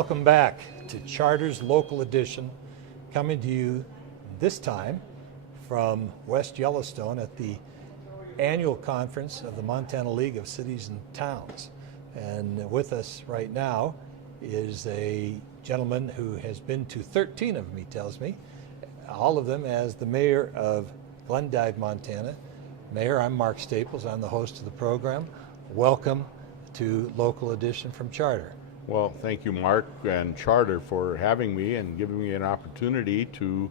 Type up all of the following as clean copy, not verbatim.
Welcome back to Charter's Local Edition, coming to you this time from West Yellowstone at the annual conference of the Montana League of Cities and Towns. And with us right now is a gentleman who has been to 13 of them, he tells me, all of them as the mayor of Glendive, Montana. Mayor, I'm Mark Staples. I'm the host of the program. Welcome to Local Edition from Charter. Well, thank you, Mark and Charter, for having me and giving me an opportunity to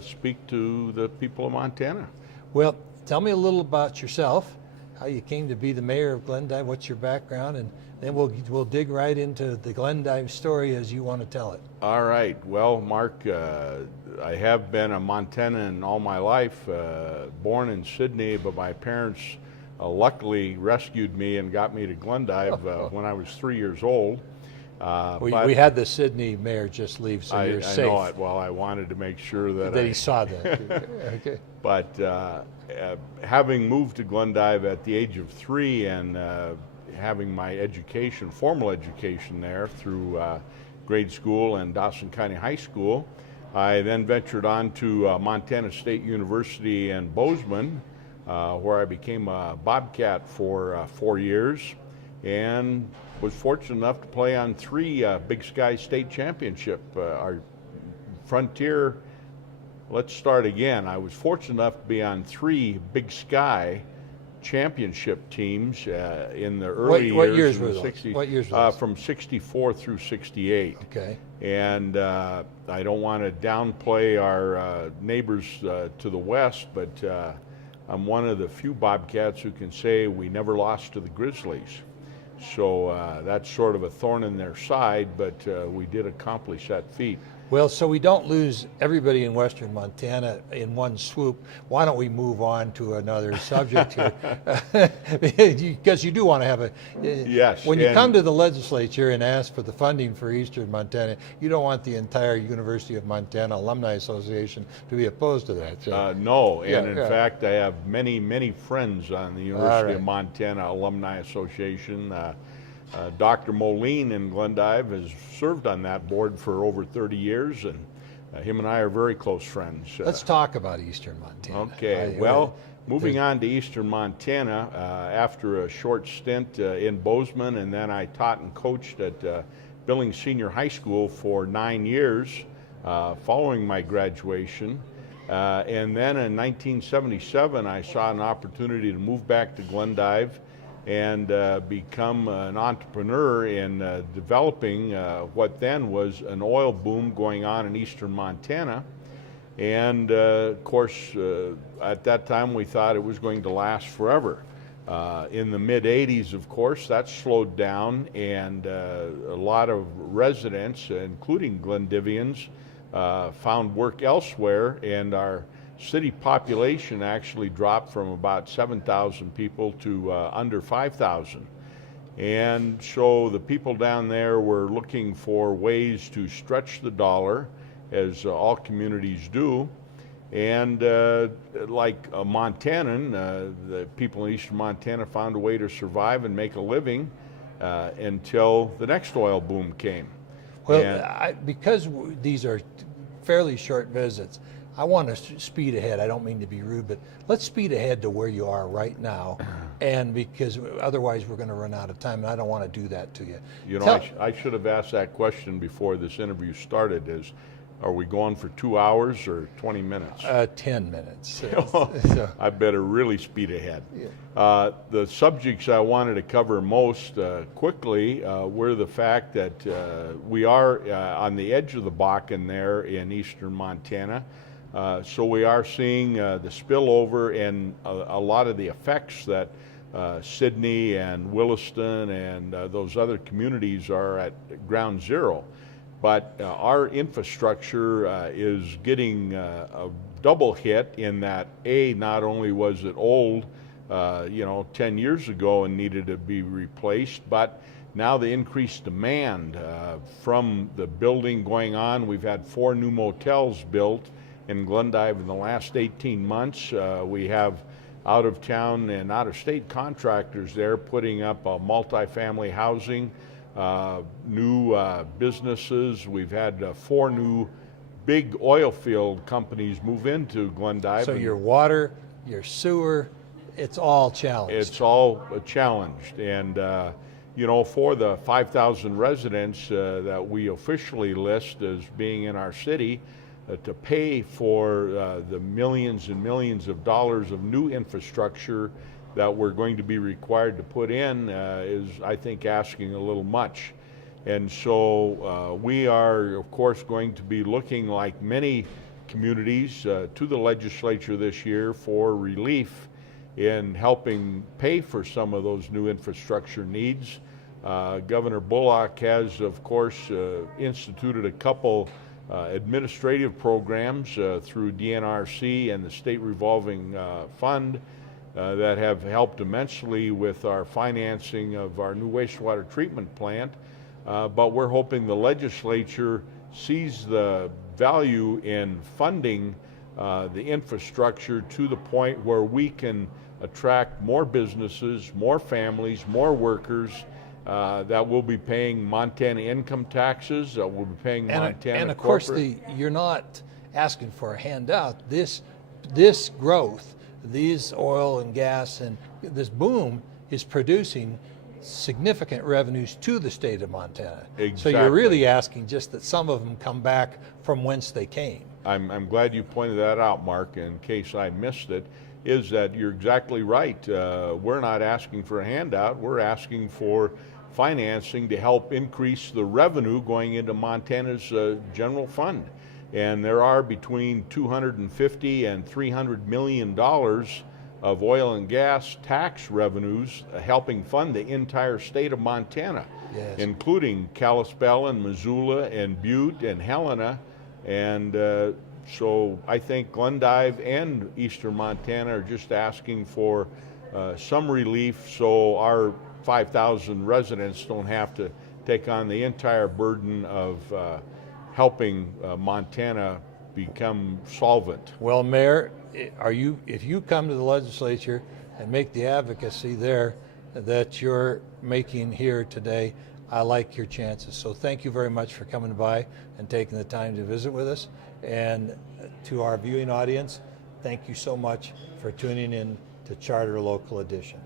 speak to the people of Montana. Well, tell me a little about yourself, how you came to be the mayor of Glendive, what's your background, and then we'll dig right into the Glendive story as you want to tell it. All right. Well, Mark, I have been a Montanan all my life, born in Sydney, but my parents luckily rescued me and got me to Glendive when I was 3 years old. We had the Sydney mayor just leave, so you're safe. I know it. Well, I wanted to make sure that he saw that. Okay. But having moved to Glendive at the age of 3 and having my education, formal education there through grade school and Dawson County High School, I then ventured on to Montana State University in Bozeman, where I became a Bobcat for 4 years and was fortunate enough to play on 3 Big Sky State Championship. Our Frontier, let's start again. I was fortunate enough to be on 3 Big Sky Championship teams in the early what years in were the those? 60s. What years were those? From 64 through 68. Okay. And I don't want to downplay our neighbors to the west, but I'm one of the few Bobcats who can say we never lost to the Grizzlies. So that's sort of a thorn in their side, but we did accomplish that feat. Well, so we don't lose everybody in western Montana in one swoop. Why don't we move on to another subject here? Because you do want to have a... Yes. When you come to the legislature and ask for the funding for eastern Montana, you don't want the entire University of Montana Alumni Association to be opposed to that. So. No, and in fact, I have many, many friends on the University of Montana Alumni Association. Dr. Moline in Glendive has served on that board for over 30 years, and him and I are very close friends. Let's talk about eastern Montana. Okay, moving on to eastern Montana, after a short stint in Bozeman, and then I taught and coached at Billings Senior High School for 9 years following my graduation. And then in 1977, I saw an opportunity to move back to Glendive and become an entrepreneur in developing what then was an oil boom going on in eastern Montana. And of course, at that time we thought it was going to last forever. In the mid-'80s, of course, that slowed down, and a lot of residents, including Glendivians, found work elsewhere, and our city population actually dropped from about 7,000 people to under 5,000. And so the people down there were looking for ways to stretch the dollar, as all communities do. And like a Montanan, the people in eastern Montana found a way to survive and make a living until the next oil boom came. Well, because these are fairly short visits, I want to speed ahead. I don't mean to be rude, but let's speed ahead to where you are right now, and because otherwise we're going to run out of time, and I don't want to do that to you. You know, I should have asked that question before this interview started. Are we going for 2 hours or 20 minutes? 10 minutes. So I better really speed ahead. Yeah. The subjects I wanted to cover most quickly were the fact that we are on the edge of the Bakken there in eastern Montana. So we are seeing the spillover and a lot of the effects that Sydney and Williston and those other communities are at ground zero. But our infrastructure is getting a double hit in that, A, not only was it old, 10 years ago and needed to be replaced, but now the increased demand from the building going on. We've had 4 new motels built in Glendive in the last 18 months. We have out-of-town and out-of-state contractors there putting up multifamily housing. new businesses. We've had 4 new big oil field companies move into Glendive. So your water, your sewer, it's all challenged. It's all challenged. And, you know, for the 5,000 residents that we officially list as being in our city, to pay for the millions and millions of dollars of new infrastructure that we're going to be required to put in is, I think, asking a little much. And so we are, of course, going to be looking, like many communities, to the legislature this year for relief in helping pay for some of those new infrastructure needs. Governor Bullock has, of course, instituted a couple administrative programs through DNRC and the State Revolving Fund that have helped immensely with our financing of our new wastewater treatment plant. But we're hoping the legislature sees the value in funding the infrastructure to the point where we can attract more businesses, more families, more workers that will be paying Montana income taxes, that will be paying Montana and of corporate. course, you're not asking for a handout. This growth, these oil and gas, and this boom is producing significant revenues to the state of Montana. Exactly. So you're really asking just that some of them come back from whence they came. I'm glad you pointed that out, Mark, in case I missed it, is that you're exactly right. We're not asking for a handout. We're asking for financing to help increase the revenue going into Montana's general fund. And there are between $250 and $300 million of oil and gas tax revenues helping fund the entire state of Montana, yes, including Kalispell and Missoula and Butte and Helena. And so I think Glendive and Eastern Montana are just asking for some relief so our 5,000 residents don't have to take on the entire burden of helping Montana become solvent. Well, Mayor, if you come to the legislature and make the advocacy there that you're making here today, I like your chances. So thank you very much for coming by and taking the time to visit with us. And to our viewing audience, thank you so much for tuning in to Charter Local Edition.